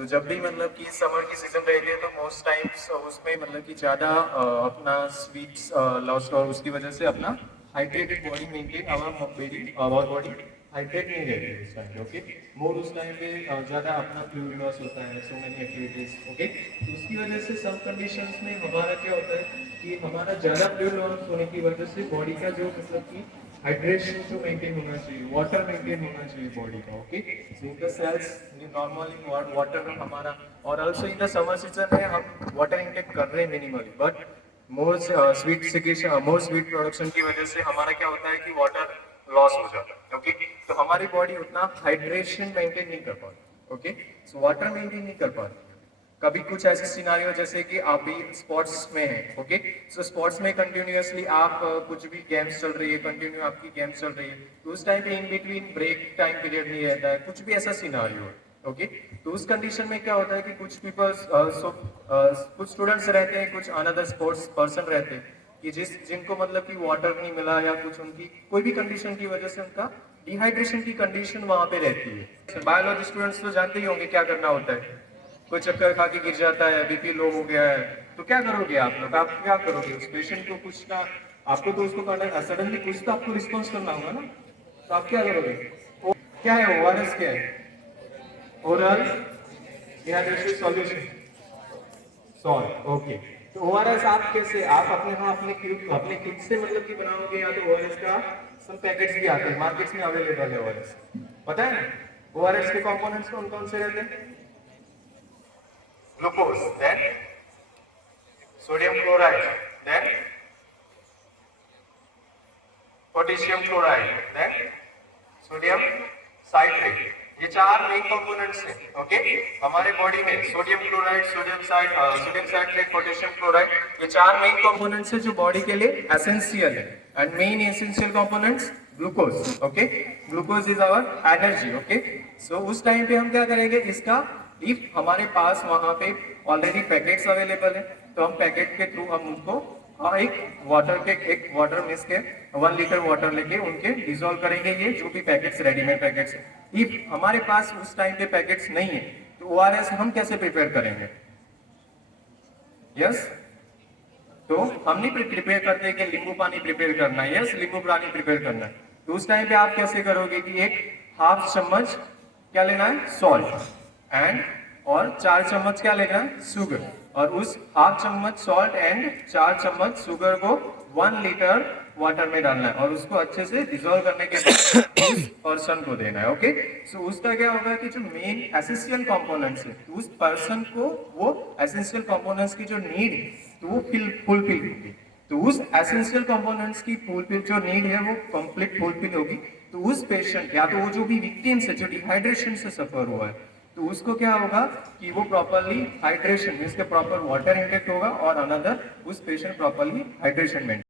तो जब भी मतलब कि समर की सीजन रहती है तो मोस्ट टाइम्स उसमें मतलब कि ज़्यादा अपना स्वीट्स लॉस और उसकी वजह से अपना hydrated body maintain our body hydrate नहीं रहती है उस टाइम पे। ओके, मोर उस टाइम पे ज़्यादा अपना फ्लूइड लॉस होता है, सो मेनी एक्टिविटीज। ओके, तो उसकी वजह से सब कंडीशंस में हमारा क्या होता है कि हमारा ज़्यादा फ्लूइड लॉस होने की वजह से बॉडी का जो मतलब कि हाइड्रेशन जो मेंटेन होना चाहिए, वाटर मेंटेन होना चाहिए बॉडी का। Okay, so in the cells normally water हमारा, और also in the summer season में हम वाटर इंटेक कर रहे हैं minimally, but more sweat secretion, more sweat production की वजह से हमारा क्या होता है कि वाटर लॉस हो जाता है। ओके, तो हमारी बॉडी उतना हाइड्रेशन मेंटेन नहीं कर पाती। ओके, सो वाटर मेंटेन नहीं कर पाती। कभी कुछ ऐसे सिनारियो जैसे कि आप भी स्पोर्ट्स में हैं। ओके, सो स्पोर्ट्स में कंटिन्यूअसली आप कुछ भी गेम्स चल रही है, कंटिन्यू आपकी गेम्स चल रही है, तो उस टाइम पे in between break time period नहीं रहता है, कुछ भी ऐसा सिनारियो है। ओके, तो उस कंडीशन में क्या होता है कि कुछ पीपल्स कुछ स्टूडेंट्स रहते हैं, कुछ अनदर स्पोर्ट्स पर्सन रहते हैं कि जिनको मतलब कि वाटर नहीं मिला या कुछ उनकी कोई भी कंडीशन की वजह से उनका डिहाइड्रेशन की कंडीशन वहां पे रहती है। बायोलॉजी स्टूडेंट्स तो जानते ही होंगे क्या करना होता है, कोई चक्कर खा के गिर जाता है, बीपी लो हो गया है, तो क्या करोगे आप लोग, आप क्या करोगे उस पेशेंट को? कुछ ना, आपको तो उसको करना, सडनली कुछ तो आपको रिस्पॉन्स करना होगा ना, तो आप क्या करोगे? क्या है ओआरएस, क्या है oral dehydration solution salt. Okay, तो ओआरएस आप कैसे, आप अपने यहाँ अपने खुद से मतलब कि बनाओगे, या तो ओआरएस का सम पैकेट्स भी आते हैं मार्केट्स में अवेलेबल है ओआरएस, पता है ना ओआरएस के कंपोनेंट्स कौन कौन से रहते हैं? Glucose, then sodium chloride, then potassium chloride, then sodium citrate। ये चार मेन कंपोनेंट्स हैं। ओके, हमारे बॉडी में sodium chloride, sodium citrate, potassium chloride, ये चार मेन कंपोनेंट्स हैं जो बॉडी के लिए एसेंशियल है। And main essential components glucose. Okay, glucose is our energy. Okay, so उस टाइम पे हम क्या करेंगे, इसका इफ हमारे पास वहां पे ऑलरेडी पैकेट्स अवेलेबल है, तो हम पैकेट के थ्रू हम उनको एक वाटर मिक्स के 1 लीटर वाटर लेके उनके डिजोल्व करेंगे, ये जो भी पैकेट्स रेडीमेड पैकेट्स है। इफ हमारे पास उस टाइम पे पैकेट्स नहीं है, तो ओआरएस हम कैसे प्रिपेयर करेंगे? यस, तो हम नहीं प्रिपेयर करते कि नींबू पानी प्रिपेयर करना है। यस, नींबू पानी प्रिपेयर करना है, तो उस टाइम पे आप कैसे करोगे कि एक हाफ चम्मच क्या लेना है, सॉल्ट, एंड और 4 चम्मच क्या लेना है, शुगर, और उस हाफ चम्मच सॉल्ट एंड 4 चम्मच शुगर को 1 लीटर वाटर में डालना है, और उसको अच्छे से डिसॉल्व करने के बाद उस पर्सन को देना है। ओके, सो उसका क्या होगा कि जो मेन एसेंशियल कंपोनेंट्स है, उस पर्सन को वो एसेंशियल कंपोनेंट्स की जो नीड है, तो वो फुलफिल होगी। तो उस एसेंशियल कंपोनेंट्स की फुलफिल जो नीड है वो कंप्लीट फुलफिल होगी। तो उस पेशेंट, या तो वो जो भी विक्टिम्स है जो डिहाइड्रेशन से सफर हुआ है, तो उसको क्या होगा कि वो प्रॉपरली हाइड्रेशन मींस के प्रॉपर वाटर इंटेक होगा, और अनदर उस पेशेंट प्रॉपरली हाइड्रेशन में